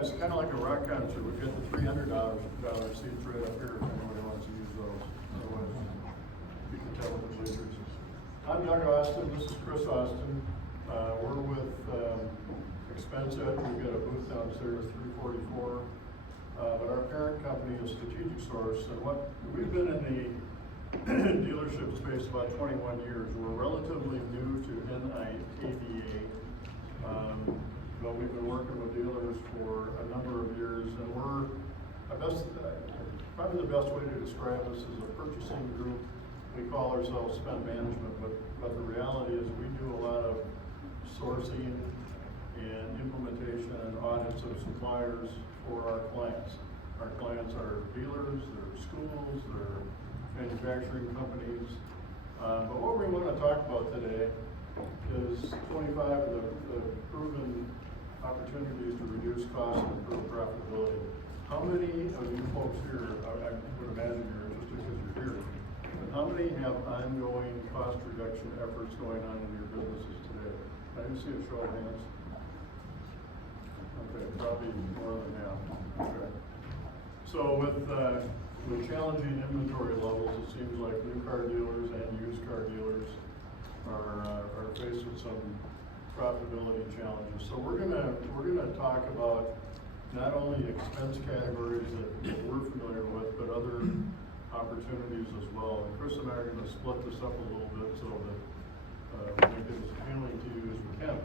guys, kind of like a rock concert, we've got the $300 seats right up here if anybody wants to use those. Otherwise, you can tell with the bleachers. I'm Doug Austin, this is Chris Austin. We're with Expense Ed. We've got a booth downstairs, 344. But our parent company is Strategic Source, and we've been in the dealership space about 21 years. We're relatively new to NIADA, but we've been working with dealers for a number of years, and we're probably the best way to describe us is a purchasing group. We call ourselves spend management, but the reality is we do a lot of sourcing and implementation and audits of suppliers for our clients. Our clients are dealers, they're schools, they're manufacturing companies. But what we want to talk about today is 25 of the proven opportunities to reduce costs and improve profitability. How many of you folks here, I would imagine you're interested because you're here, but how many have ongoing cost reduction efforts going on in your businesses today? I didn't see a show of hands. Okay, probably more than half. Okay. So with challenging inventory levels, it seems like new car dealers and used car dealers are faced with some profitability challenges. So we're gonna talk about not only expense categories that we're familiar with, but other opportunities as well. And Chris and I are gonna split this up a little bit so that we make it as appealing to you as we can.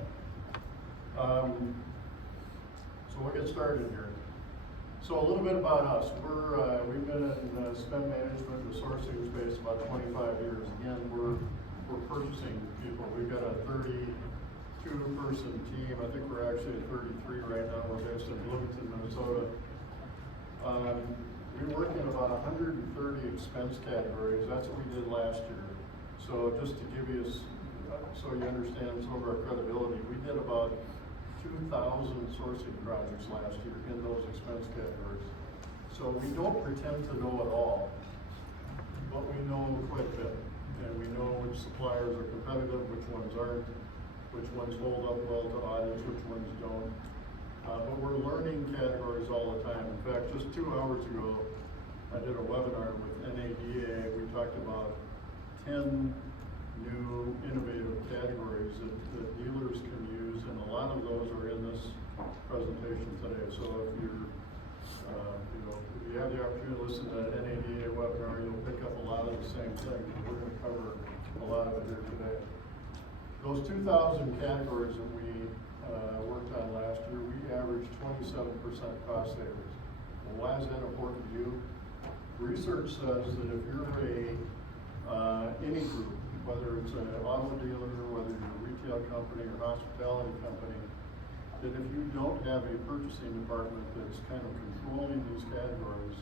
So we'll get started here. So a little bit about us. We've been in spend management and sourcing space about 25 years. Again, we're purchasing people. We've got a 32-person team. I think we're actually at 33 right now. We're based in Bloomington, Minnesota. We work in about 130 expense categories. That's what we did last year. So just to give you, so you understand some of our credibility, we did about 2,000 sourcing projects last year in those expense categories. So we don't pretend to know it all, but we know quite a bit. And we know which suppliers are competitive, which ones aren't, which ones hold up well to audits, which ones don't. But we're learning categories all the time. In fact, just 2 hours ago, I did a webinar with NIADA. We talked about 10 new innovative categories that dealers can use, and a lot of those are in this presentation today. So if you're, if you have the opportunity to listen to that NADA webinar, you'll pick up a lot of the same things. We're going to cover a lot of it here today. Those 2,000 categories that we worked on last year, we averaged 27% cost savings. Well, why is that important to you? Research says that if you're any group, whether it's an auto dealer, whether you're a retail company or hospitality company, that if you don't have a purchasing department that's kind of controlling these categories,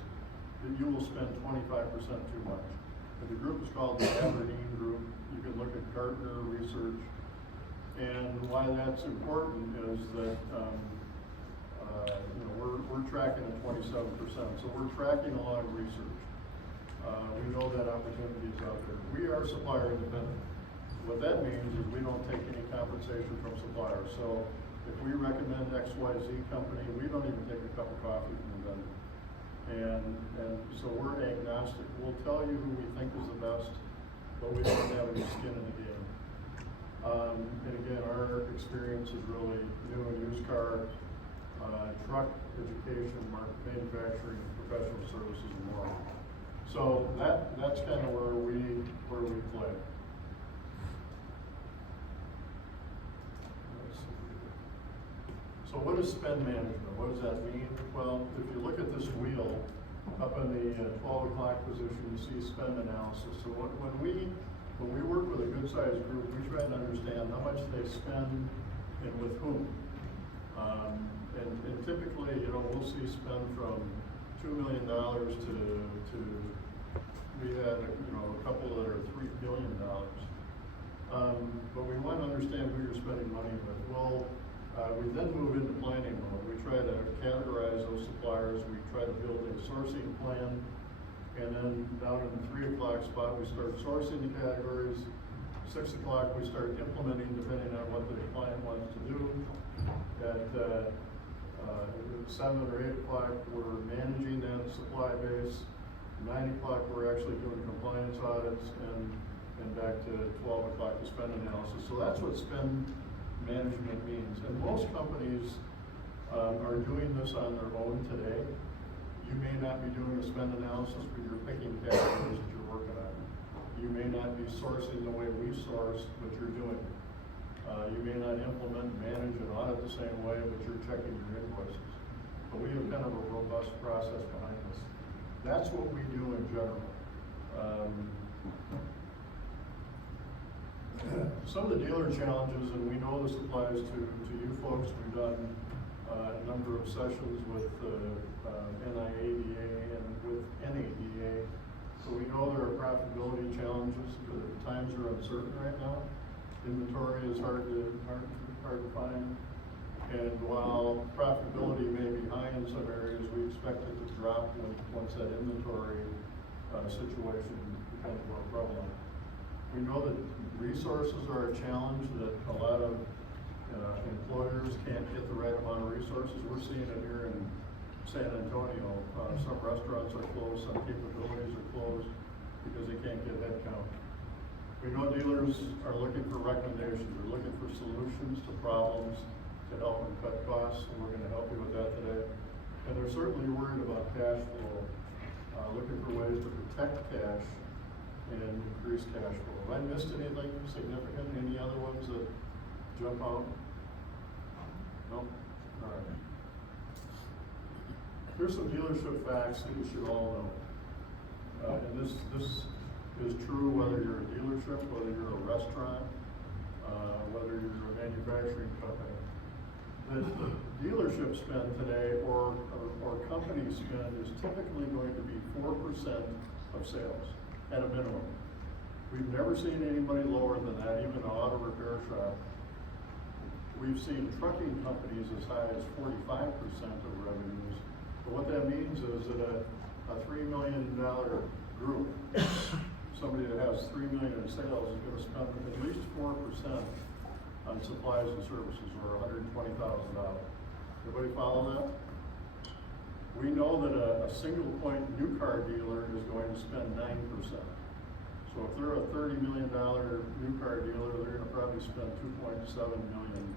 that you will spend 25% too much. And the group is called the Aberdeen Group. You can look at Gartner research. And why that's important is that we're tracking at 27%. So we're tracking a lot of research. We know that opportunity is out there. We are supplier independent. What that means is we don't take any compensation from suppliers. So if we recommend XYZ company, we don't even take a cup of coffee from the vendor. And so we're agnostic. We'll tell you who we think is the best, but we don't have any skin in the game. And again, our experience is really new and used car, truck, education, manufacturing, professional services, and more. So that's kind of where we play. So what is spend management? What does that mean? Well, if you look at this wheel up in the 12 o'clock position, you see spend analysis. So when we work with a good-sized group, we try to understand how much they spend and with whom. And typically, we'll see spend from $2 million to we had a couple that are $3 billion. But we want to understand who you're spending money with. Well, we then move into planning mode. We try to categorize those suppliers. We try to build a sourcing plan. And then down in the 3 o'clock spot, we start sourcing the categories. 6 o'clock, we start implementing depending on what the client wants to do. At 7 or 8 o'clock, we're managing that supply base. 9 o'clock, we're actually doing compliance audits, and back to 12 o'clock, the spend analysis. So that's what spend management means. And most companies are doing this on their own today. You may not be doing a spend analysis, but you're picking categories that you're working on. You may not be sourcing the way we source, but you're doing it. You may not implement, manage, and audit the same way, but you're checking your invoices. But we have kind of a robust process behind this. That's what we do in general. Some of the dealer challenges, and we know this applies to you folks. We've done a number of sessions with NIADA and with NADA. So we know there are profitability challenges because times are uncertain right now. Inventory is hard to find. And while profitability may be high in some areas, we expect it to drop once that inventory situation becomes more prevalent. We know that resources are a challenge, that a lot of employers can't get the right amount of resources. We're seeing it here in San Antonio. Some restaurants are closed, some capabilities are closed because they can't get headcount. We know dealers are looking for recommendations. They're looking for solutions to problems to help them cut costs, and we're going to help you with that today. And they're certainly worried about cash flow, looking for ways to protect cash and increase cash flow. Have I missed anything significant? Any other ones that jump out? No? All right. Here's some dealership facts that you should all know. And this is true whether you're a dealership, whether you're a restaurant, whether you're a manufacturing company. The dealership spend today or company spend is typically going to be 4% of sales at a minimum. We've never seen anybody lower than that, even an auto repair shop. We've seen trucking companies as high as 45% of revenues. But what that means is that a $3 million group, somebody that has $3 million in sales, is going to spend at least 4% on supplies and services, or $120,000. Everybody follow that? We know that a single point new car dealer is going to spend 9%. So if they're a $30 million new car dealer, they're going to probably spend $2.7 million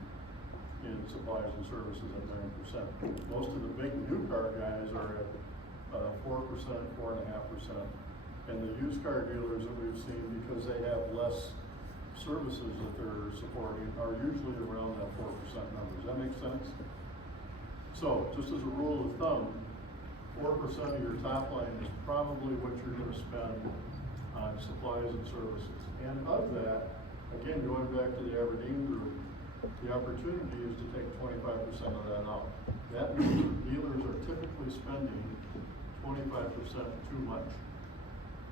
in supplies and services at 9%. Most of the big new car guys are at 4%, 4.5%. And the used car dealers that we've seen, because they have less services that they're supporting, are usually around that 4% number. Does that make sense? So, just as a rule of thumb, 4% of your top line is probably what you're going to spend on supplies and services. And of that, again, going back to the Aberdeen group, the opportunity is to take 25% of that out. That means that dealers are typically spending 25% too much.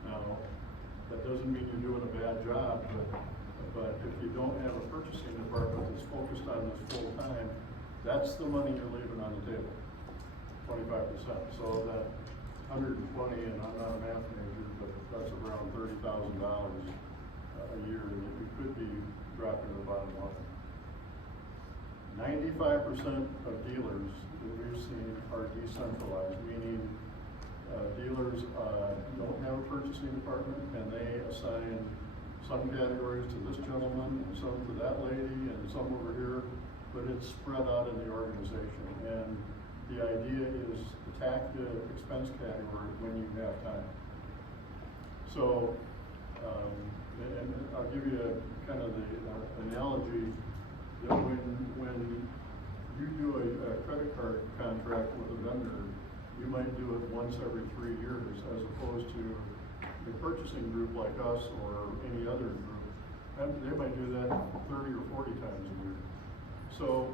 Now, that doesn't mean you're doing a bad job, but if you don't have a purchasing department that's focused on this full time, that's the money you're leaving on the table, 25%. So that 120, and I'm not a math major, but that's around $30,000 a year that you could be dropping to the bottom line. 95% of dealers that we've seen are decentralized, meaning dealers don't have a purchasing department, and they assign some categories to this gentleman and some to that lady and some over here, but it's spread out in the organization. And the idea is attack the expense category when you have time. So, and I'll give you kind of the analogy that when you do a credit card contract with a vendor, you might do it once every 3 years, as opposed to a purchasing group like us or any other group. And they might do that 30 or 40 times a year. So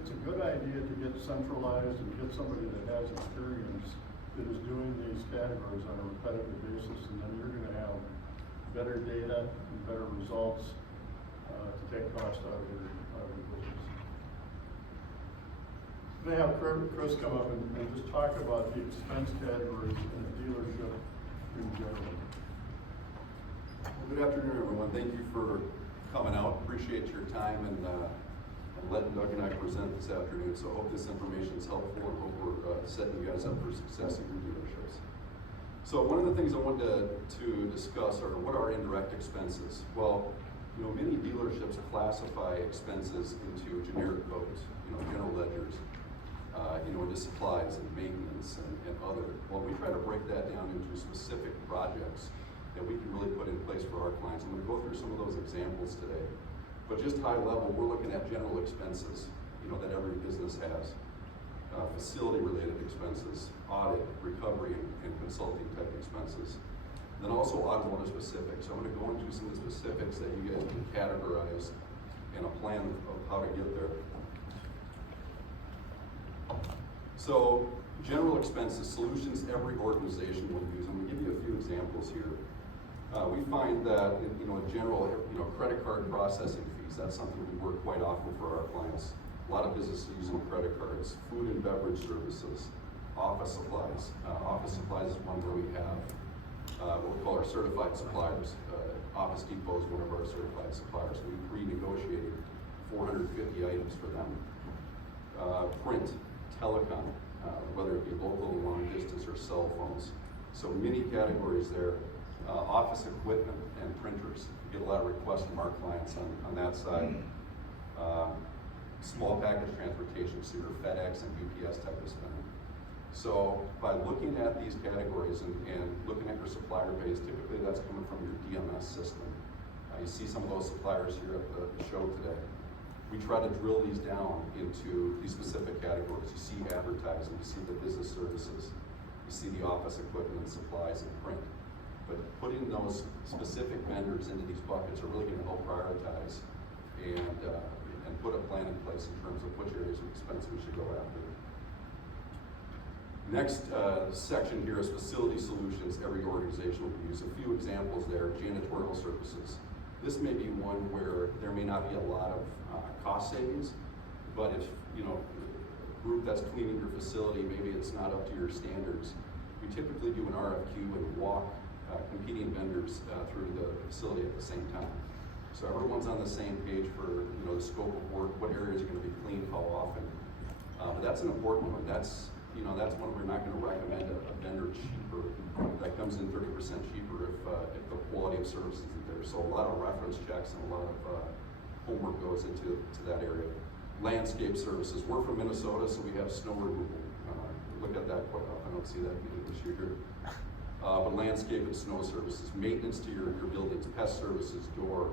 it's a good idea to get centralized and get somebody that has experience that is doing these categories on a repetitive basis, and then you're going to have better data and better results to take cost out of your business. They have Chris come up and just talk about the expense categories in a dealership in general. Good afternoon, everyone. Thank you for coming out. Appreciate your time and and letting Doug and I present this afternoon. So I hope this information is helpful and hope we're setting you guys up for success in your dealerships. So one of the things I wanted to discuss are what are indirect expenses? Well, you know, many dealerships classify expenses into generic codes, you know, general ledgers, you know, into supplies and maintenance and other. Well, we try to break that down into specific projects that we can really put in place for our clients. I'm going to go through some of those examples today. But just high level, we're looking at general expenses, you know, that every business has. Facility-related expenses, audit, recovery, and consulting type expenses. Then also automotive specific. So I'm going to go into some of the specifics that you guys can categorize and a plan of how to get there. So general expenses, solutions every organization will use. I'm going to give you a few examples here. We find that, you know, in general, you know, credit card processing fees, that's something we work quite often for our clients. A lot of businesses using credit cards, food and beverage services, office supplies. Office supplies is one where we have what we call our certified suppliers. Office Depot is one of our certified suppliers. We've renegotiated 450 items for them. Print, telecom, whether it be local and long distance or cell phones. So many categories there. Office equipment and printers. We get a lot of requests from our clients on that side. Small package transportation, so your FedEx and UPS type of spending. So by looking at these categories and looking at your supplier base, typically that's coming from your DMS system. You see some of those suppliers here at the show today. We try to drill these down into these specific categories. You see advertising, you see the business services, you see the office equipment and supplies and print. But putting those specific vendors into these buckets are really going to help prioritize and put a plan in place in terms of which areas of expense we should go after. Next section here is facility solutions every organization will use. A few examples there, janitorial services. This may be one where there may not be a lot of cost savings, but if, you know, a group that's cleaning your facility, maybe it's not up to your standards, we typically do an RFQ and walk competing vendors through the facility at the same time. So everyone's on the same page for, you know, the scope of work, what areas are going to be cleaned, how often. But that's an important one. That's, you know, that's one we're not going to recommend a vendor cheaper. That comes in 30% cheaper if the quality of service isn't there. So a lot of reference checks and a lot of homework goes into that area. Landscape services. We're from Minnesota, so we have snow removal. Look at that quite often. I don't see that this year here. But landscape and snow services, maintenance to your buildings, pest services, door,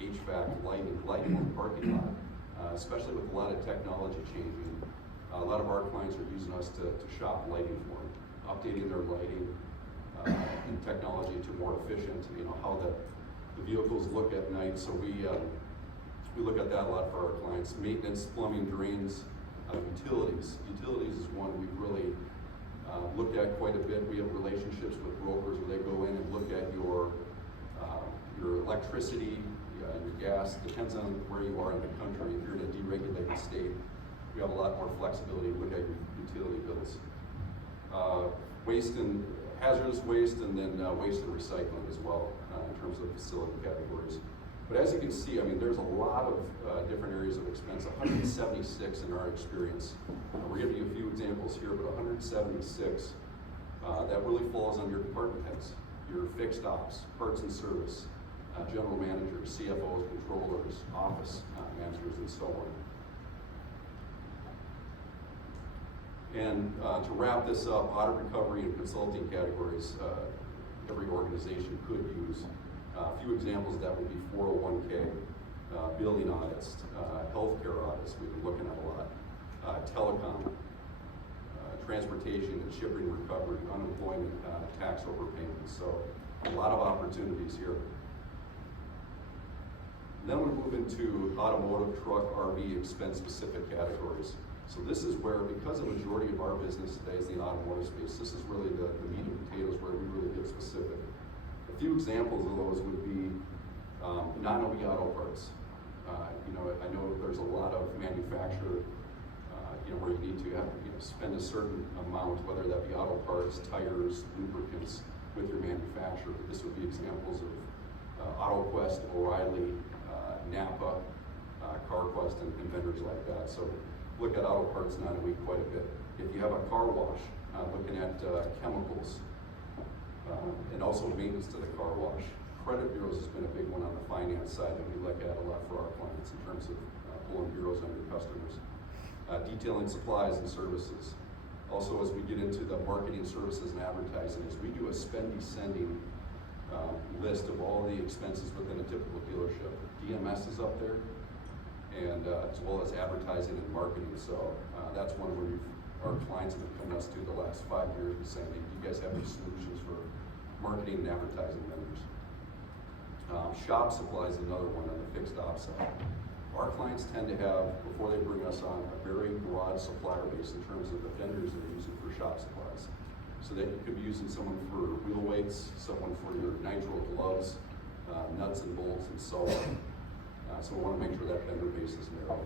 HVAC, lighting in the parking lot, especially with a lot of technology changing. A lot of our clients are using us to shop lighting for them, updating their lighting and technology to more efficient, you know, how the vehicles look at night. So we look at that a lot for our clients. Maintenance, plumbing, drains, utilities. Utilities is one we've really looked at quite a bit. We have relationships with brokers where they go in and look at your electricity, your gas. Depends on where you are in the country. If you're in a deregulated state, we have a lot more flexibility to look at your utility bills. Waste and hazardous waste, and then waste and recycling as well in terms of facility categories. But as you can see, I mean, there's a lot of different areas of expense, 176 in our experience. We're giving you a few examples here, but 176 that really falls on your department heads, your fixed ops, parts and service, general managers, CFOs, controllers, office managers, and so on. And to wrap this up, audit recovery and consulting categories every organization could use. A few examples of that would be 401k, building audits, healthcare audits we've been looking at a lot, telecom, transportation and shipping recovery, unemployment, tax overpayments. So a lot of opportunities here. Then we move into automotive, truck, RV, expense-specific categories. So this is where, because the majority of our business today is the automotive space, this is really the meat and potatoes where we really get specific. A few examples of those would be non-OE auto parts. You know, I know there's a lot of manufacturer, you know, where you need to have, you know, spend a certain amount, whether that be auto parts, tires, lubricants, with your manufacturer. This would be examples of AutoQuest, O'Reilly, Napa, CarQuest and vendors like that. So look at auto parts not a week quite a bit. If you have a car wash, looking at chemicals, and also maintenance to the car wash. Credit bureaus has been a big one on the finance side that we look at a lot for our clients in terms of pulling bureaus under customers. Detailing supplies and services. Also, as we get into the marketing services and advertising, as we do a spend descending list of all the expenses within a typical dealership. DMS is up there, and as well as advertising and marketing. So that's one where our clients have come to us to the last 5 years and saying, "Do you guys have any solutions for marketing and advertising vendors?" Shop supplies is another one on the fixed ops side. Our clients tend to have, before they bring us on, a very broad supplier base in terms of the vendors they're using for shop supplies. So that you could be using someone for wheel weights, someone for your nitro gloves, nuts and bolts, and so on. So we want to make sure that vendor base is narrow.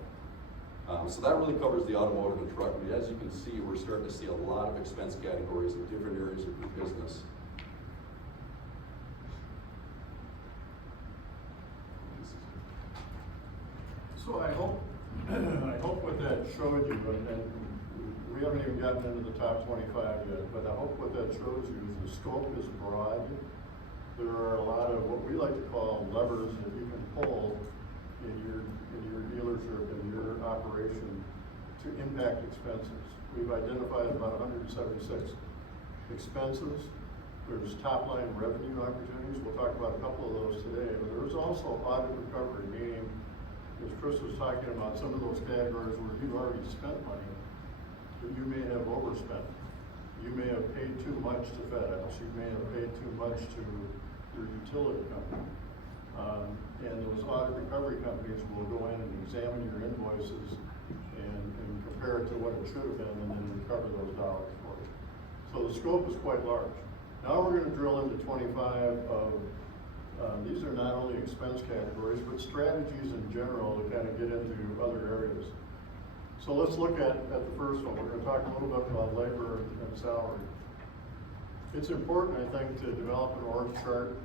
So that really covers the automotive and truck. I mean, as you can see, we're starting to see a lot of expense categories in different areas of your business. So I hope what that showed you, and we haven't even gotten into the top 25 yet, but I hope what that shows you is the scope is broad. There are a lot of what we like to call levers that you can pull in your dealership, in your operation, to impact expenses. We've identified about 176 expenses. There's top line revenue opportunities. We'll talk about a couple of those today, but there's also audit recovery, meaning, as Chris was talking about, some of those categories where you've already spent money, but you may have overspent. You may have paid too much to FedEx. You may have paid too much to your utility company. And those audit recovery companies will go in and examine your invoices and compare it to what it should have been, and then recover those dollars for you. So the scope is quite large. Now we're going to drill into 25 of these are not only expense categories, but strategies in general to kind of get into other areas. So let's look at the first one. We're going to talk a little bit about labor and salary. It's important, I think, to develop an org chart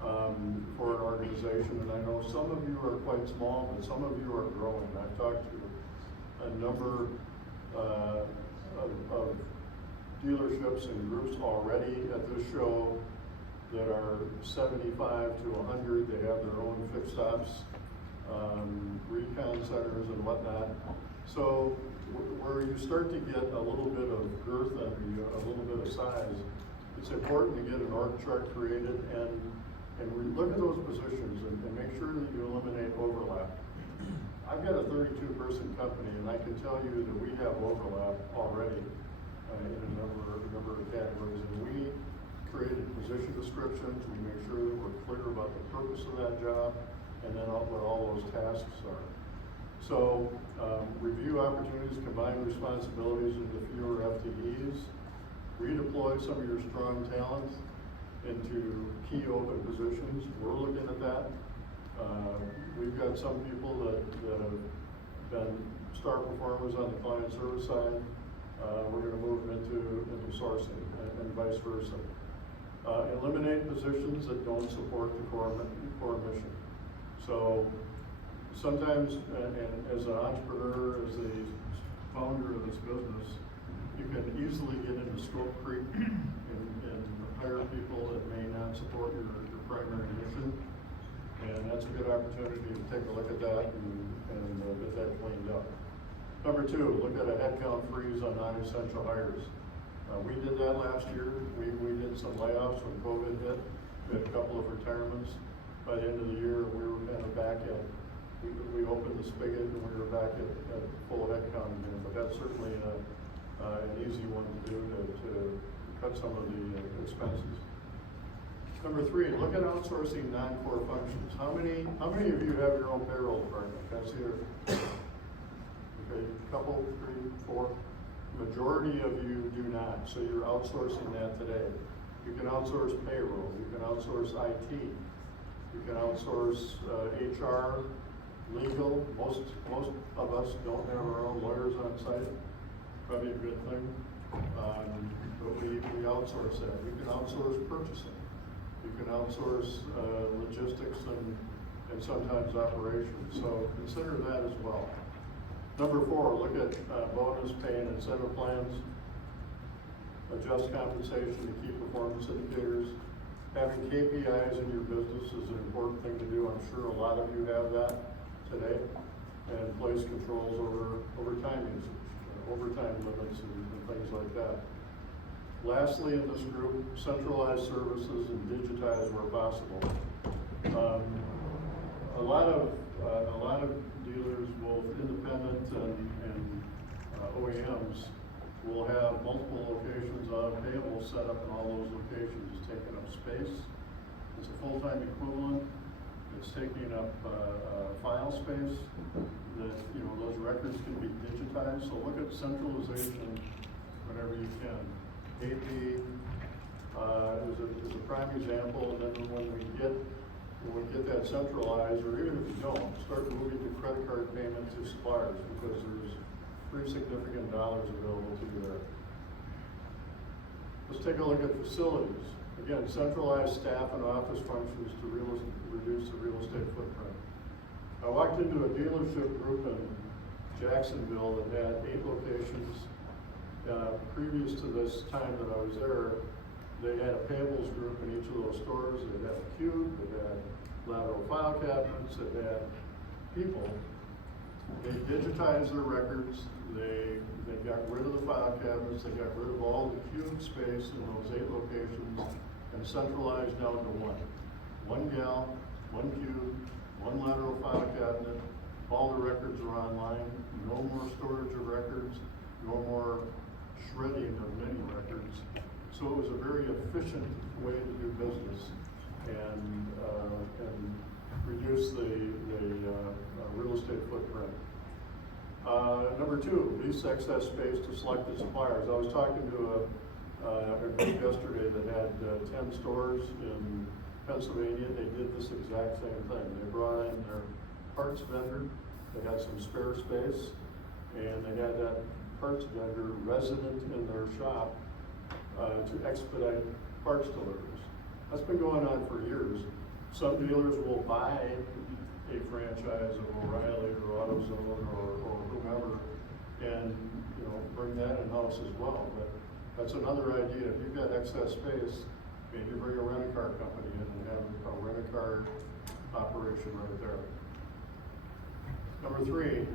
for an organization, and I know some of you are quite small, but some of you are growing. I've talked to a number of dealerships and groups already at this show that are 75 to 100. They have their own fixed ops, recon centers and whatnot. So where you start to get a little bit of girth under you, a little bit of size, it's important to get an org chart created and look at those positions and make sure that you eliminate overlap. I've got a 32-person company, and I can tell you that we have overlap already in a number of categories, and we created position descriptions. We make sure that we're clear about the purpose of that job, and then what all those tasks are. So review opportunities, combine responsibilities into fewer FTEs, redeploy some of your strong talent into key open positions. We're looking at that. We've got some people that have been star performers on the client service side. We're going to move them into sourcing and vice versa. Eliminate positions that don't support the core mission. So sometimes, and as an entrepreneur, as the founder of this business, you can easily get into scope creep and hire people that may not support your primary mission. And that's a good opportunity to take a look at that and get that cleaned up. Number 2, look at a headcount freeze on non-essential hires. We did that last year. We did some layoffs when COVID hit. We had a couple of retirements. By the end of the year, we were kind of back at, we opened the spigot and we were back at full headcount again. But that's certainly an easy one to do to cut some of the expenses. Number 3, look at outsourcing non-core functions. How many of you have your own payroll department? Can I see it? Okay, couple, 3, 4. Majority of you do not, so you're outsourcing that today. You can outsource payroll, you can outsource IT, you can outsource HR, legal. Most of us don't have our own lawyers on site. Probably a good thing. But we outsource that. You can outsource purchasing. You can outsource logistics and sometimes operations. So consider that as well. Number 4, look at bonus pay and incentive plans. Adjust compensation to key performance indicators. Having KPIs in your business is an important thing to do. I'm sure a lot of you have that today. And place controls over time usage, overtime limits and things like that. Lastly, in this group, centralize services and digitize where possible. A lot of dealers, both independent and OEMs, will have multiple locations of payables set up in all those locations. It's taking up space. It's a full-time equivalent. It's taking up file space. That those records can be digitized. So look at centralization whenever you can. AP is a prime example, and then when we get that centralized, or even if you don't, start moving to credit card payment to suppliers, because there's pretty significant dollars available to you there. Let's take a look at facilities. Again, centralized staff and office functions to reduce the real estate footprint. I walked into a dealership group in Jacksonville that had 8 locations. Previous to this time that I was there, they had a payables group in each of those stores. They had a cube, they had lateral file cabinets, they had people. They digitized their records. They got rid of the file cabinets. They got rid of all the cube space in those 8 locations and centralized down to one. One gal, one cube, one lateral file cabinet. All the records are online. No more storage of records. No more shredding of many records. So it was a very efficient way to do business and reduce the real estate footprint. Number 2, lease excess space to selected suppliers. I was talking to a group yesterday that had 10 stores in Pennsylvania. They did this exact same thing. They brought in their parts vendor. They had some spare space, and they had that parts vendor resident in their shop to expedite parts deliveries. That's been going on for years. Some dealers will buy a franchise of O'Reilly or AutoZone or whomever, and bring that in-house as well. But that's another idea. If you've got excess space, maybe bring a rent-a-car company in and have a rent-a-car operation right there. Number 3,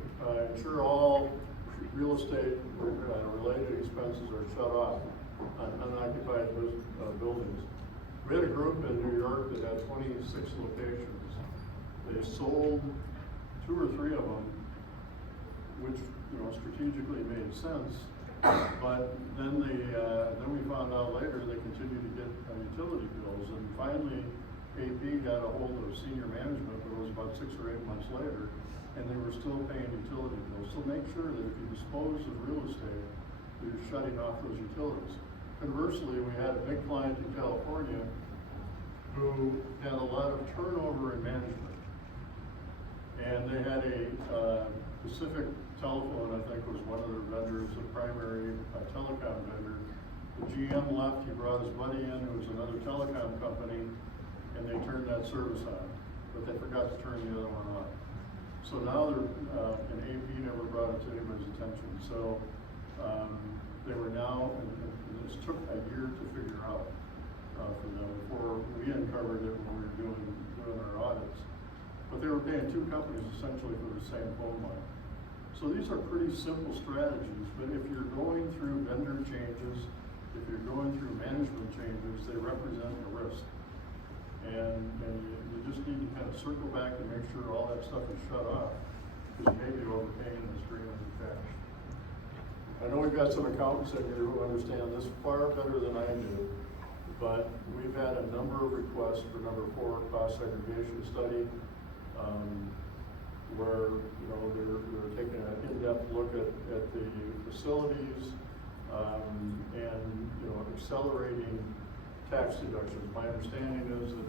ensure all real estate related expenses are shut off on unoccupied buildings. We had a group in New York that had 26 locations. They sold 2 or 3 of them, which strategically made sense. But then we found out later they continued to get utility bills, and finally AP got a hold of senior management, but it was about 6 or 8 months later, and they were still paying utility bills. So make sure that if you dispose of real estate, you're shutting off those utilities. Conversely, we had a big client in California who had a lot of turnover in management. And they had a Pacific Telephone, I think, was one of their vendors, the primary telecom vendor. The GM left, he brought his buddy in, who was another telecom company, and they turned that service on, but they forgot to turn the other one on. So now they're, and AP never brought it to anybody's attention. So they were now, and this took a year to figure out for them before we uncovered it when we were doing our audits. But they were paying 2 companies essentially for the same phone line. So these are pretty simple strategies, but if you're going through vendor changes, if you're going through management changes, they represent a risk. And you just need to kind of circle back and make sure all that stuff is shut off, because you may be overpaying and draining your cash. I know we've got some accountants in here who understand this far better than I do, but we've had a number of requests for number 4, cost segregation study, where they're taking an in-depth look at the facilities and accelerating tax deductions. My understanding is that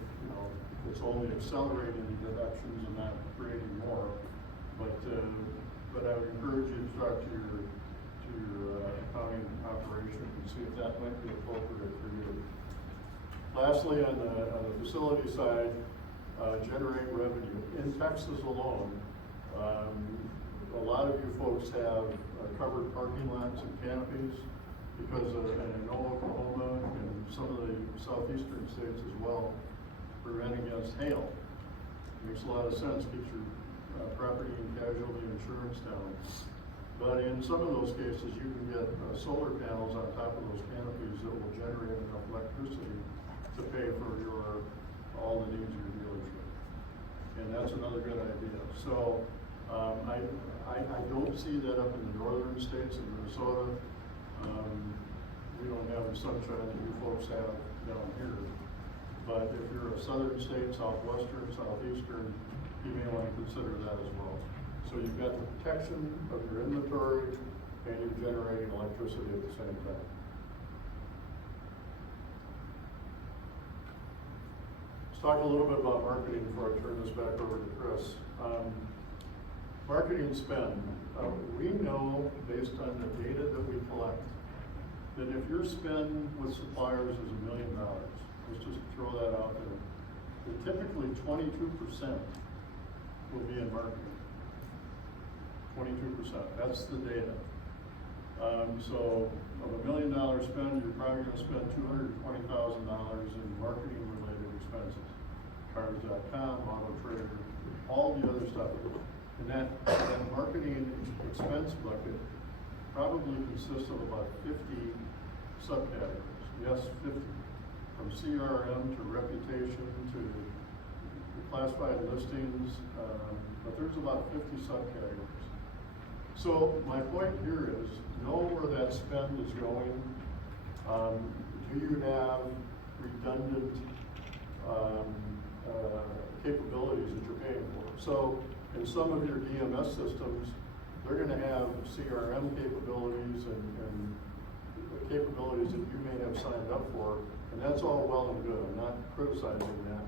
it's only accelerating the deductions and not creating more. But I would encourage you to talk to your accounting operation and see if that might be appropriate for you. Lastly, on the facility side, generate revenue. In Texas alone, a lot of you folks have covered parking lots and canopies because and I know Oklahoma and some of the southeastern states as well prevent against hail. Makes a lot of sense, keeps your property and casualty insurance down. But in some of those cases, you can get solar panels on top of those canopies that will generate enough electricity to pay for all the needs of your dealership. And that's another good idea. So I don't see that up in the northern states in Minnesota. We don't have the sunshine that you folks have down here. But if you're a southern state, southwestern, southeastern, you may want to consider that as well. So you've got the protection of your inventory and you're generating electricity at the same time. Let's talk a little bit about marketing before I turn this back over to Chris. Marketing spend. We know based on the data that we collect that if your spend with suppliers is $1 million, let's just throw that out there, that typically 22% will be in marketing. 22%, that's the data. So of $1 million spend, you're probably going to spend $220,000 in marketing related expenses. Cars.com, Auto Trader, all the other stuff. And that marketing expense bucket probably consists of about 50 subcategories. Yes, 50. From CRM to reputation to classified listings, but there's about 50 subcategories. So my point here is, know where that spend is going. Do you have redundant capabilities that you're paying for? So in some of your DMS systems, they're going to have CRM capabilities and capabilities that you may have signed up for, and that's all well and good. I'm not criticizing that.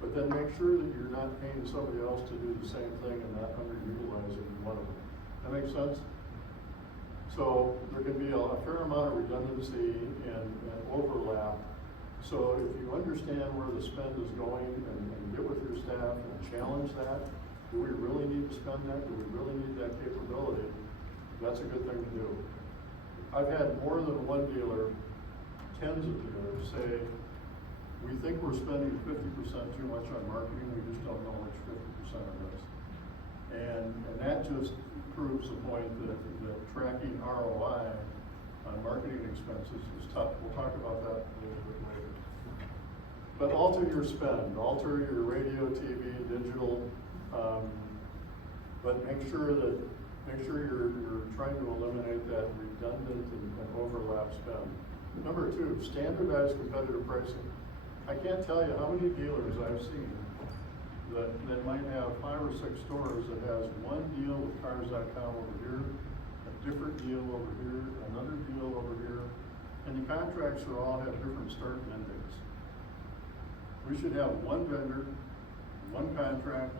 But then make sure that you're not paying somebody else to do the same thing and not underutilizing one of them. That makes sense? So there can be a fair amount of redundancy and overlap. So if you understand where the spend is going and get with your staff and challenge that, do we really need to spend that? Do we really need that capability? That's a good thing to do. I've had more than one dealer, tens of dealers, say, we think we're spending 50% too much on marketing, we just don't know which 50% of this. And that just proves the point that tracking ROI on marketing expenses is tough. We'll talk about that a little bit later. But alter your spend, alter your radio, TV, digital, but make sure you're trying to eliminate that redundant and overlap spend. Number two, standardized competitive pricing. I can't tell you how many dealers I've seen that might have 5 or 6 stores that has one deal with Cars.com over here, a different deal over here, another deal over here, and the contracts are all have different start and end dates. We should have one vendor, one contract,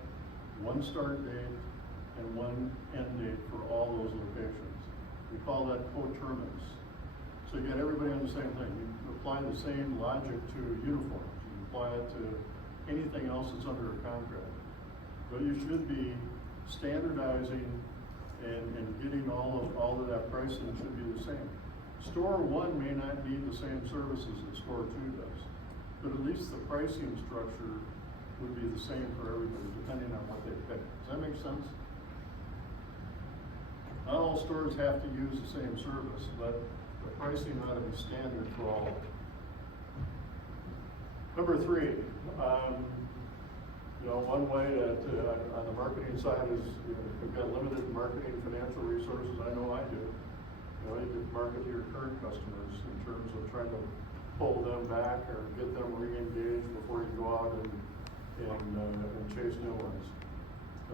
one start date, and one end date for all those locations. We call that coterminous. So you get everybody on the same thing. You apply the same logic to uniforms. You apply it to anything else that's under a contract. But you should be standardizing and getting all of that pricing should be the same. Store 1 may not need the same services that store 2 does, but at least the pricing structure would be the same for everybody depending on what they pick. Does that make sense? Not all stores have to use the same service, but the pricing ought to be standard for all of them. Number 3, one way on the marketing side is we've got limited marketing financial resources. I know I do. You can market to your current customers in terms of trying to pull them back or get them re-engaged before you go out and chase new ones.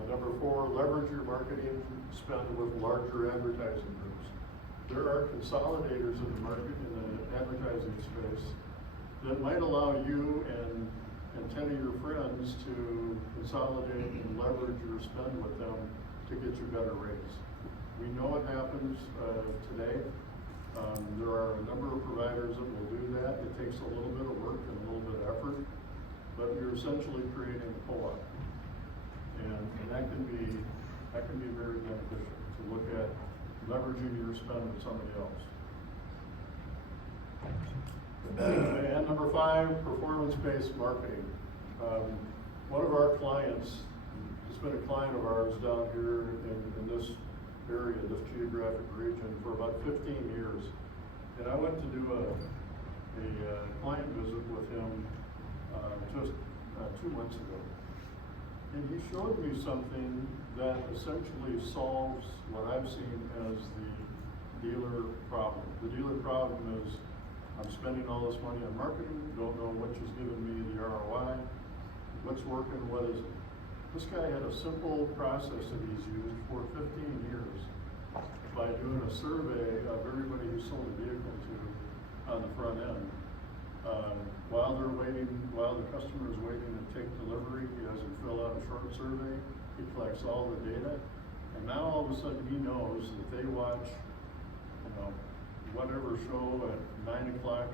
Number 4, leverage your marketing spend with larger advertising groups. There are consolidators in the market, in the advertising space, that might allow you and 10 of your friends to consolidate and leverage your spend with them to get you better rates. We know it happens today. There are a number of providers that will do that. It takes a little bit of work and a little bit of effort. but you're essentially creating a co-op. And that can be very beneficial to look at leveraging your spend with somebody else. And number 5, performance-based marketing. One of our clients, it's been a client of ours down here in this area, this geographic region, for about 15 years. And I went to do a client visit with him just 2 months ago. And he showed me something that essentially solves what I've seen as the dealer problem. The dealer problem is, I'm spending all this money on marketing, don't know which is giving me the ROI, what's working, what isn't. This guy had a simple process that he's used for 15 years by doing a survey of everybody who sold a vehicle to on the front end. While the customer is waiting to take delivery, he has them fill out a short survey, he collects all the data, and now all of a sudden he knows that they watch, whatever show at 9 o'clock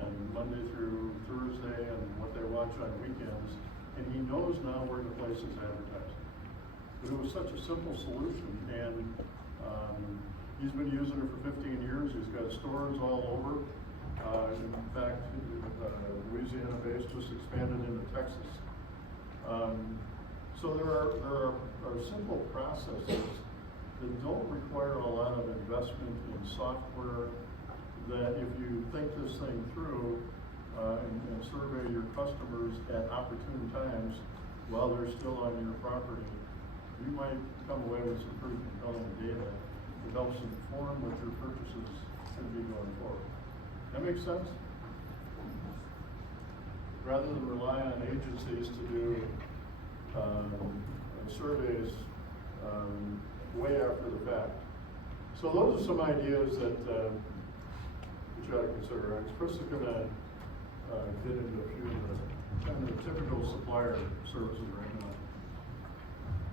on Monday through Thursday and what they watch on weekends, and he knows now where to place his advertising. But it was such a simple solution, and he's been using it for 15 years. He's got stores all over. In fact, Louisiana-based, just expanded into Texas. So there are simple processes that don't require a lot of investment in software, that if you think this thing through and survey your customers at opportune times while they're still on your property, you might come away with some pretty compelling data that helps inform what your purchases should be going forward. That makes sense? Rather than rely on agencies to do surveys way after the fact. So those are some ideas that we try to consider. Chris is going to get into a few of the kind of typical supplier services right now.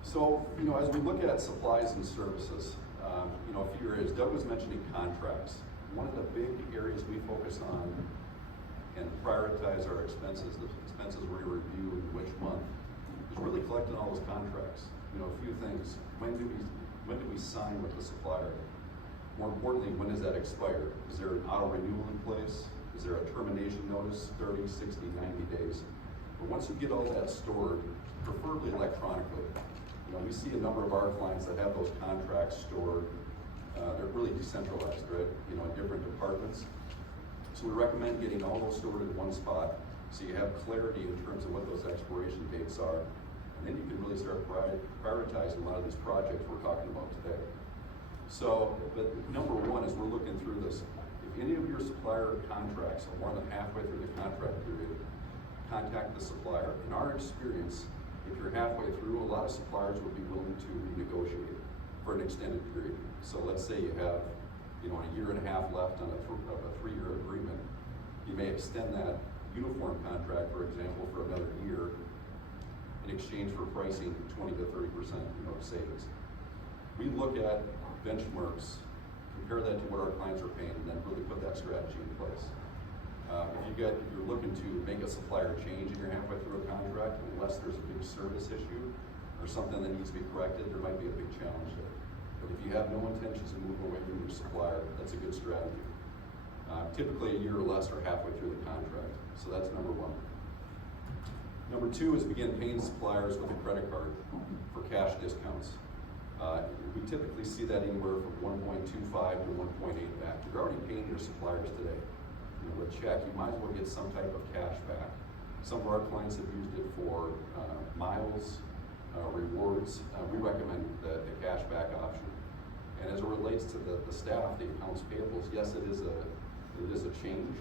So, as we look at supplies and services, a few areas, Doug was mentioning contracts. One of the big areas we focus on and prioritize our expenses, the expenses we review in which month, is really collecting all those contracts. A few things. When do we sign with the supplier? More importantly, when does that expire? Is there an auto renewal in place? Is there a termination notice, 30, 60, 90 days? But once you get all that stored, preferably electronically, we see a number of our clients that have those contracts stored. They're really decentralized, right? In different departments. So we recommend getting all those stored in one spot, so you have clarity in terms of what those expiration dates are. And then you can really start prioritizing a lot of these projects we're talking about today. So, but number one, as we're looking through this, if any of your supplier contracts are more than halfway through the contract period, contact the supplier. In our experience, if you're halfway through, a lot of suppliers will be willing to renegotiate for an extended period. So let's say you have, a year and a half left on a 3-year agreement. You may extend that uniform contract, for example, for another year in exchange for pricing 20 to 30% savings. We look at benchmarks, compare that to what our clients are paying, and then really put that strategy in place. If you're looking to make a supplier change and you're halfway through a contract, unless there's a big service issue or something that needs to be corrected, there might be a big challenge there. But if you have no intentions of moving away from your supplier, that's a good strategy. Typically a year or less are halfway through the contract, so that's number one. Number two is begin paying suppliers with a credit card for cash discounts. We typically see that anywhere from 1.25 to 1.8 back. You're already paying your suppliers today. With a check, you might as well get some type of cash back. Some of our clients have used it for miles, rewards. We recommend the cash back option. And as it relates to the staff, the accounts payables, yes, it is a change.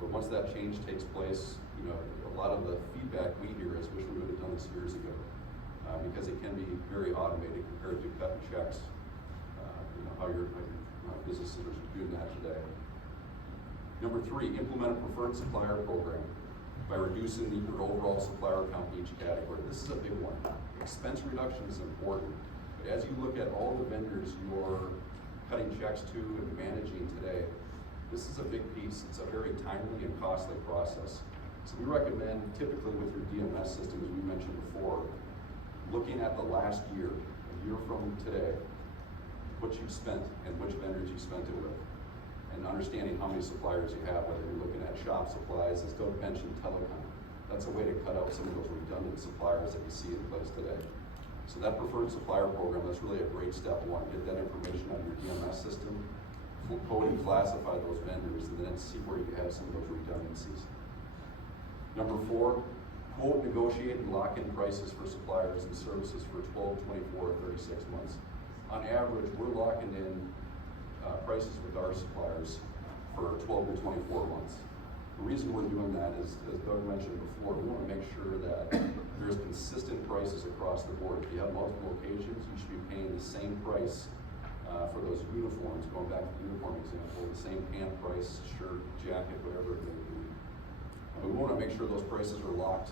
But once that change takes place, a lot of the feedback we hear is wish we would have done this years ago. Because it can be very automated compared to cutting checks. How your businesses are doing that today. Number three, implement a preferred supplier program by reducing your overall supplier count in each category. This is a big one. Expense reduction is important, but as you look at all the vendors you're cutting checks to and managing today, this is a big piece. It's a very timely and costly process. So we recommend, typically with your DMS system, as we mentioned before, looking at the last year, a year from today, what you've spent and which vendors you spent it with, and understanding how many suppliers you have, whether you're looking at shop supplies, as Doug mentioned, telecom. That's a way to cut out some of those redundant suppliers that you see in place today. So that preferred supplier program, that's really a great step one. Get that information on your DMS system, code and classify those vendors, and then see where you have some of those redundancies. Number 4, quote, negotiate, and lock in prices for suppliers and services for 12, 24, or 36 months. On average, we're locking in prices with our suppliers for 12 to 24 months. The reason we're doing that is, as Doug mentioned before, we want to make sure that there's consistent prices across the board. If you have multiple locations, you should be paying the same price for those uniforms, going back to the uniform example, the same pant price, shirt, jacket, whatever it may be. We want to make sure those prices are locked,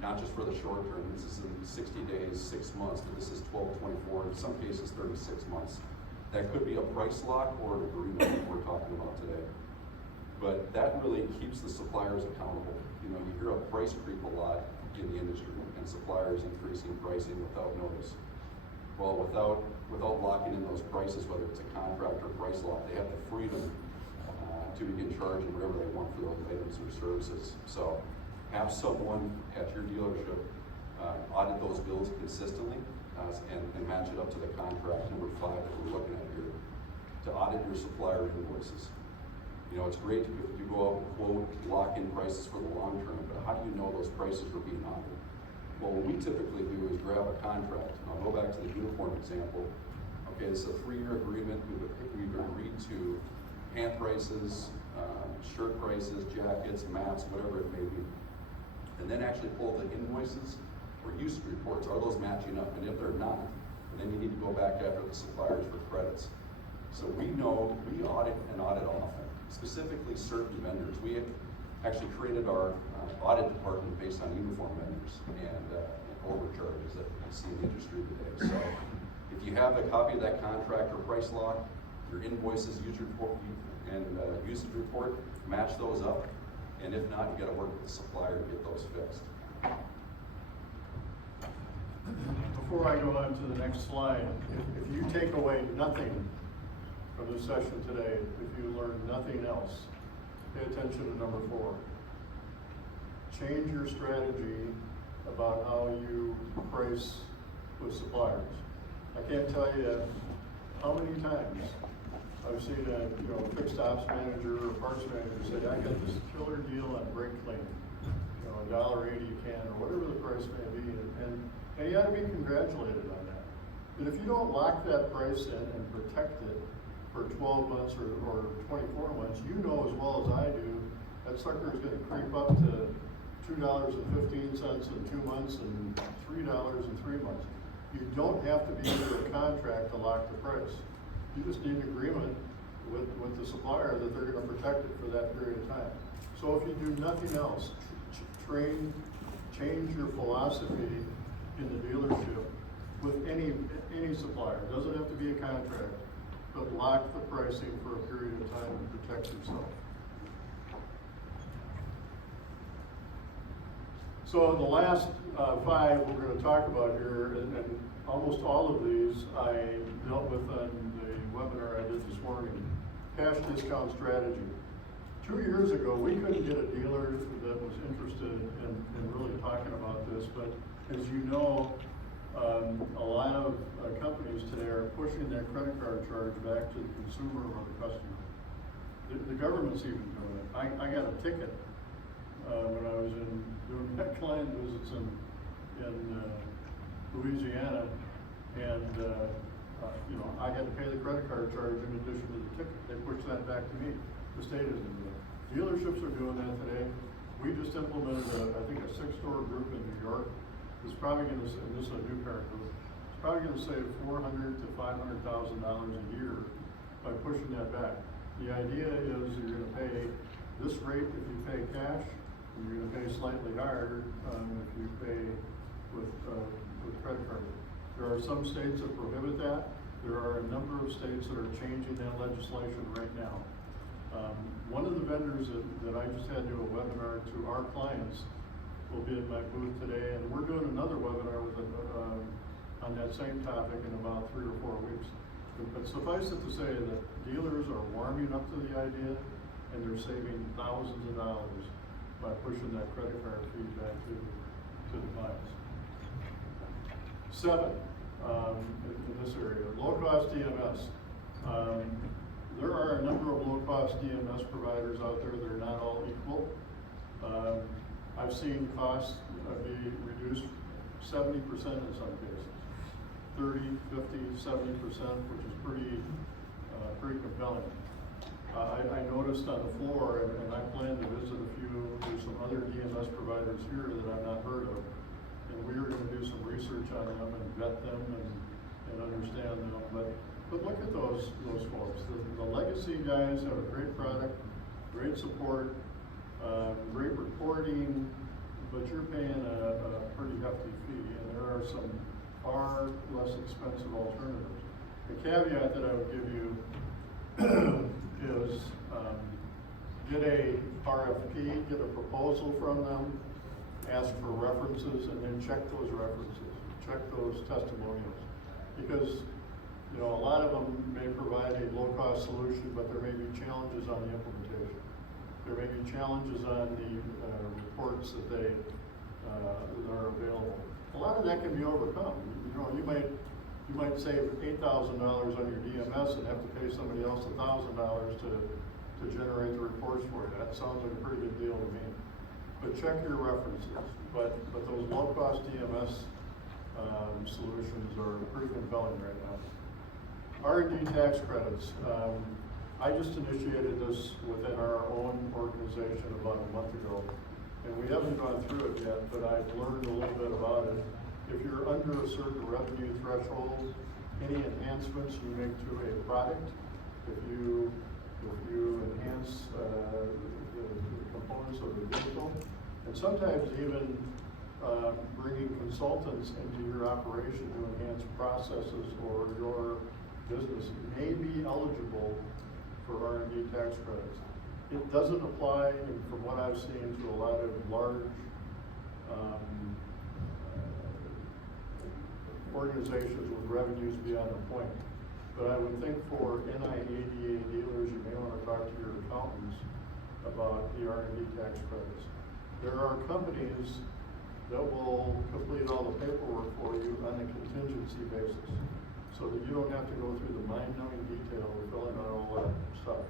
not just for the short term. This is in 60 days, 6 months, but this is 12, 24, in some cases 36 months. That could be a price lock or an agreement that we're talking about today. But that really keeps the suppliers accountable. You know, you hear a price creep a lot in the industry, and suppliers increasing pricing without notice. Well, without locking in those prices, whether it's a contract or price lock, they have the freedom to begin charging whatever they want for those items or services. So have someone at your dealership audit those bills consistently and match it up to the contract. Number 5 that we're looking at here, to audit your supplier invoices. You know, it's great if you go out and quote, lock in prices for the long term, but how do you know those prices are being audited? Well, what we typically do is grab a contract, and I'll go back to the uniform example. Okay, this is a 3-year agreement. We've agreed to pant prices, shirt prices, jackets, mats, whatever it may be. And then actually pull the invoices or usage reports. Are those matching up? And if they're not, then you need to go back after the suppliers for credits. So we know we audit and audit often, specifically certain vendors. We actually created our audit department based on uniform vendors and overcharges that we see in the industry today. So if you have a copy of that contract or price lock, your invoices, usage report, and usage report, match those up. And if not, you got to work with the supplier to get those fixed. Before I go on to the next slide, if you take away nothing from this session today, if you learn nothing else, pay attention to number 4. Change your strategy about how you price with suppliers. I can't tell you how many times I've seen a fixed ops manager or parts manager say, I got this killer deal on brake cleaning, $1.80 a can or whatever the price may be, and you ought to be congratulated on that. But if you don't lock that price in and protect it for 12 months or 24 months, you know as well as I do, that sucker is going to creep up to $2.15 in 2 months and $3 in 3 months. You don't have to be under a contract to lock the price. You just need an agreement with the supplier that they're going to protect it for that period of time. So if you do nothing else, change your philosophy in the dealership with any supplier. It doesn't have to be a contract, but lock the pricing for a period of time and protect yourself. So the last 5 we're going to talk about here, and almost all of these I dealt with on the webinar I did this morning. Cash discount strategy. 2 years ago, we couldn't get a dealer that was interested in really talking about this, but as you know, a lot of companies today are pushing their credit card charge back to the consumer or the customer. The government's even doing it. I got a ticket when I was doing client visits in Louisiana, and I had to pay the credit card charge in addition to the ticket. They pushed that back to me. The state isn't doing it. Dealerships are doing that today. We just implemented I think a 6-store group in New York. It's probably going to, and this is a new car group, it's probably going to save $400,000 to $500,000 a year by pushing that back. The idea is you're going to pay this rate if you pay cash, and you're going to pay slightly higher if you pay with credit card. There are some states that prohibit that. There are a number of states that are changing that legislation right now. One of the the vendors that I just had do a webinar to our clients will be at my booth today, and we're doing another webinar with on that same topic in about 3 or 4 weeks. But suffice it to say that dealers are warming up to the idea, and they're saving thousands of dollars by pushing that credit card fee back to the clients. 7, in this area, low-cost DMS. There are a number of low-cost DMS providers out there. They're not all equal. I've seen costs be reduced 70% in some cases, 30, 50, 70%, which is pretty compelling. I noticed on the floor, and I plan to visit a few. There's some other DMS providers here that I've not heard of, and we are going to do some research on them and vet them and understand them. But look at those folks. The legacy guys have a great product, great support, great reporting, but you're paying a pretty hefty fee, and there are some far less expensive alternatives. The caveat that I would give you is get a RFP, get a proposal from them, ask for references, and then check those references, check those testimonials. Because a lot of them may provide a low-cost solution, but there may be challenges on the implementation. There may be challenges on the reports that are available. A lot of that can be overcome. You might save $8,000 on your DMS and have to pay somebody else $1,000 to generate the reports for you. That sounds like a pretty good deal to me. But check your references. But those low-cost DMS solutions are pretty compelling right now. R&D tax credits. I just initiated this within our own organization about a month ago, and we haven't gone through it yet, but I've learned a little bit about it. If you're under a certain revenue threshold, any enhancements you make to a product, if you enhance the components of the vehicle, and sometimes even bringing consultants into your operation to enhance processes or your business may be eligible for R&D tax credits. It doesn't apply, from what I've seen, to a lot of large organizations with revenues beyond a point. But I would think for NIADA dealers, you may want to talk to your accountants about the R&D tax credits. There are companies that will complete all the paperwork for you on a contingency basis, so that you don't have to go through the mind-numbing detail of filling out all that stuff.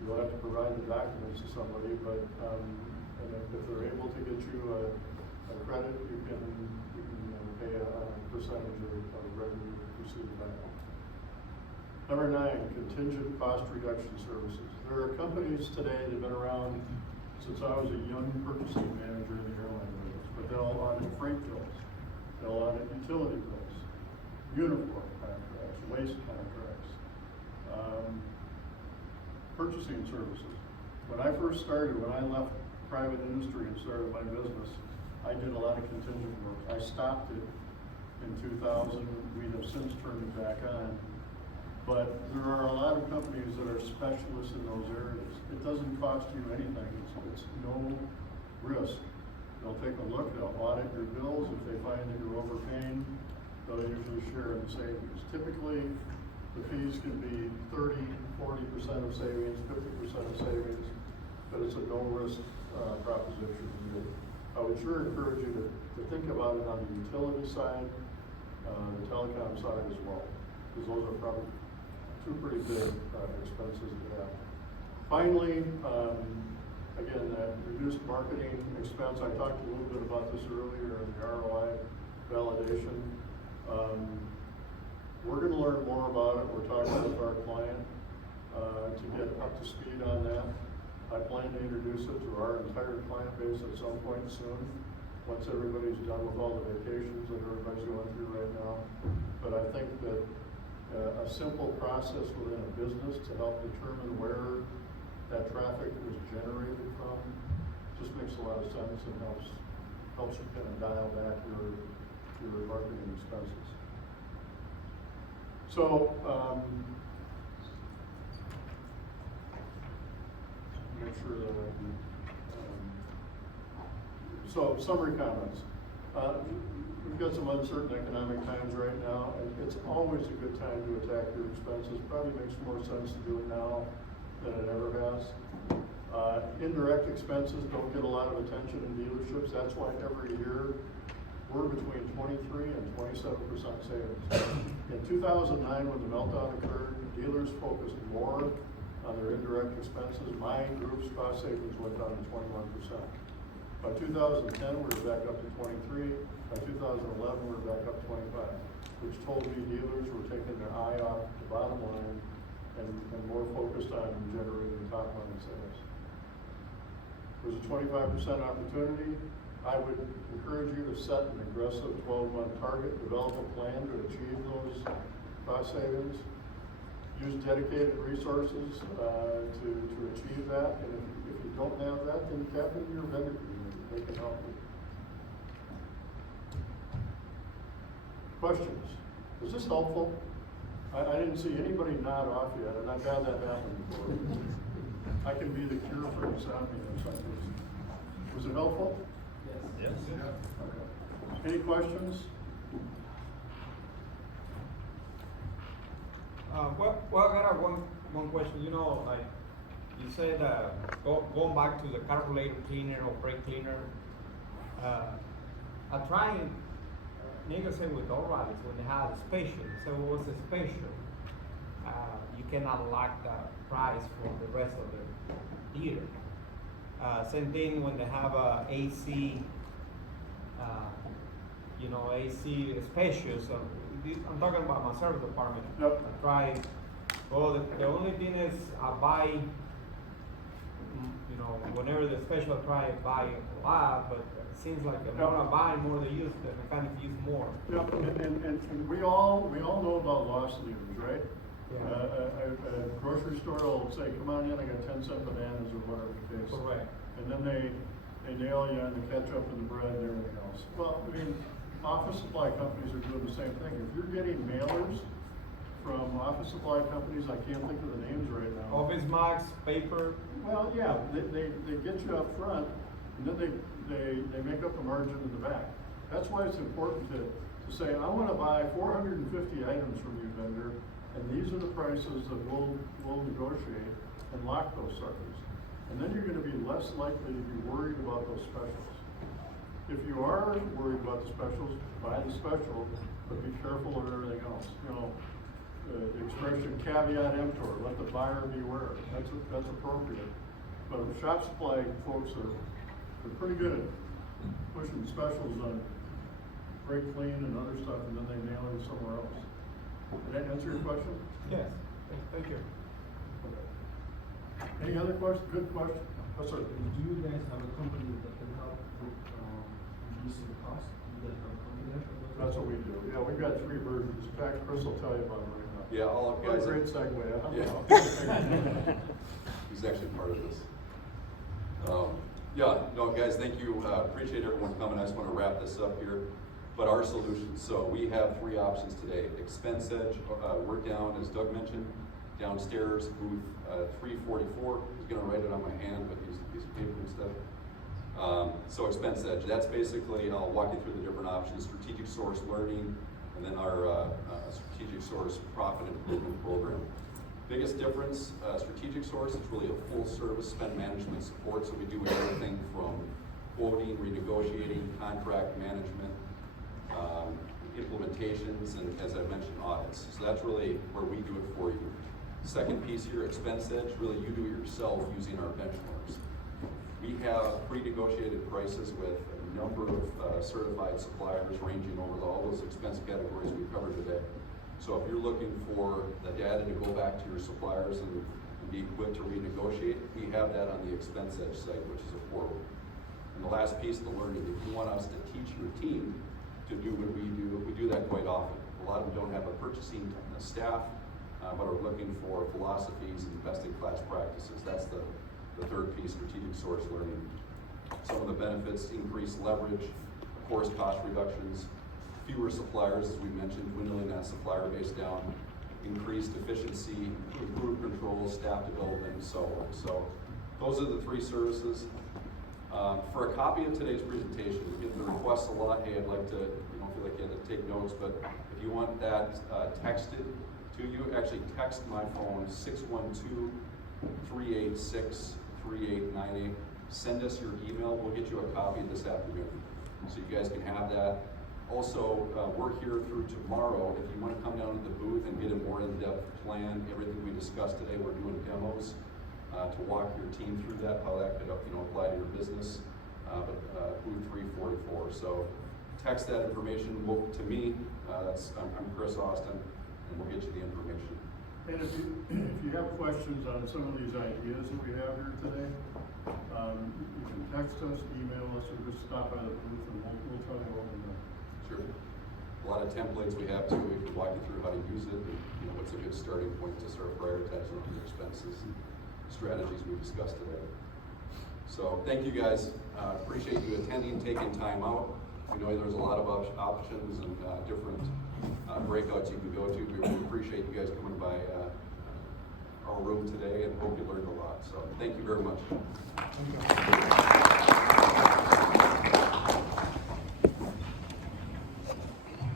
You'll have to provide the documents to somebody, but and if they're able to get you a credit, you can pay a percentage of revenue received back. Number 9, contingent cost reduction services. There are companies today that have been around since I was a young purchasing manager in the airline business, but they'll audit freight bills, they'll audit utility bills, uniform contracts, waste contracts, purchasing services. When I first started, when I left private industry and started my business, I did a lot of contingent work. I stopped it in 2000. We have since turned it back on. But there are a lot of companies that are specialists in those areas. It doesn't cost you anything. It's no risk. They'll take a look, they'll audit your bills. If they find that you're overpaying, they'll usually share in the savings. Typically, the fees can be 30, 40% of savings, 50% of savings, but it's a no-risk proposition to do. I would sure encourage you to think about it on the utility side, the telecom side as well, because those are probably two pretty big expenses to have. Finally, again, that reduced marketing expense. I talked a little bit about this earlier in the ROI validation. We're going to learn more about it. We're talking with our client to get up to speed on that. I plan to introduce it to our entire client base at some point soon, once everybody's done with all the vacations that everybody's going through right now. But I think that a simple process within a business to help determine where that traffic was generated from just makes a lot of sense and helps you kind of dial back your marketing expenses. So make sure that I do. So, summary comments. We've got some uncertain economic times right now, and it's always a good time to attack your expenses. Probably makes more sense to do it now than it ever has. Indirect expenses don't get a lot of attention in dealerships. That's why every year we're between 23 and 27% savings. In 2009, when the meltdown occurred, dealers focused more on their indirect expenses. My group's cost savings went down to 21%. By 2010, we were back up to 23. By 2011, we were back up 25, which told me dealers were taking their eye off the bottom line and more focused on generating top line sales. There's a 25% opportunity. I would encourage you to set an aggressive 12-month target, develop a plan to achieve those cost savings. Use dedicated resources to achieve that. And if you don't have that, then tap into your vendor community. They can help you. Questions? Is this helpful? I didn't see anybody nod off yet, and I've had that happen before. I can be the cure for insomnia or something. Was it helpful? Yes. Okay. Any questions? Well, I got one question. You know, like you said, going back to the carburetor cleaner or brake cleaner. I try and negotiate with all rallies when they have a special. So what's a special? You cannot lock the price for the rest of the year. Same thing when they have a AC. AC special. So I'm talking about my service department. Yep. I try. Well, the only thing is I buy. Whenever the special, I try to buy a lot, but it seems like the more I buy, more they use. The mechanics use more. Yep. And we all know about loss leaders, right? Yeah. A grocery store will say, "Come on in, I got 10-cent bananas," or whatever the case. Correct. And then they nail you on the ketchup and the bread and everything else. Well, I mean, office supply companies are doing the same thing. If you're getting mailers from office supply companies, I can't think of the names right now. Office Max, paper. Well, yeah, they get you up front, and then they make up the margin in the back. That's why it's important to say, I want to buy 450 items from you, vendor, and these are the prices that we'll negotiate and lock those suckers. And then you're going to be less likely to be worried about those specials. If you are worried about the specials, buy the special, but be careful of everything else. The expression caveat emptor, let the buyer beware. That's appropriate. But the shop supply folks they're pretty good at pushing specials on brake clean and other stuff, and then they nail it somewhere else. Did that answer your question? Yes. Thank you. Okay. Any other question? Good question. Yes, sir. Do you guys have a company that can help with reducing the cost? Do you guys have a company that? That's what we do. Yeah, we've got 3 versions. In fact, Chris will tell you about it right now. Yeah, all of What a guys. great segue. Huh? Yeah. He's actually part of this. Guys, thank you. Appreciate everyone coming. I just want to wrap this up here. But our solutions. So we have 3 options today. Expense Edge. We're down, as Doug mentioned, downstairs, booth 344. He's going to write it on my hand with these paper and stuff. So Expense Edge. That's basically, I'll walk you through the different options. Strategic Source Learning, and then our Strategic Source Profit Improvement Program. Biggest difference, Strategic Source is really a full service spend management support. So we do everything from quoting, renegotiating, contract management, implementations, and as I mentioned, audits. So that's really where we do it for you. Second piece here, Expense Edge, really you do it yourself using our benchmarks. We have pre-negotiated prices with a number of certified suppliers ranging over all those expense categories we covered today. So if you're looking for the data to go back to your suppliers and be equipped to renegotiate, we have that on the Expense Edge site, which is a portal. And the last piece, the learning. If you want us to teach your team to do what we do that quite often. A lot of them don't have a purchasing staff, but are looking for philosophies and best-in-class practices. That's the third piece, Strategic Source Learning. Some of the benefits: increased leverage, of course, cost reductions, fewer suppliers, as we mentioned, dwindling that supplier base down, increased efficiency, improved control, staff development, and so on. So those are the three services. For a copy of today's presentation, we get the requests a lot, hey, I'd like to, you don't feel like you had to take notes, but if you want that texted to you, actually text my phone, 612-386-3898. Send us your email, we'll get you a copy this afternoon, so you guys can have that. Also, we're here through tomorrow. If you want to come down to the booth and get a more in-depth plan, everything we discussed today, we're doing demos to walk your team through that, how that could apply to your business. Booth 344. So text that information to me. I'm Chris Austin, and we'll get you the information. And if you have questions on some of these ideas that we have here today, you can text us, email us, or just stop by the booth and we'll tell you what we know. Sure. A lot of templates we have too. We can walk you through how to use it and what's a good starting point to start prioritizing on your expenses and strategies we discussed today. So thank you guys. Appreciate you attending, taking time out. We know there's a lot of options and different breakouts you can go to. We really appreciate you guys coming by our room today and hope you learned a lot. So thank you very much.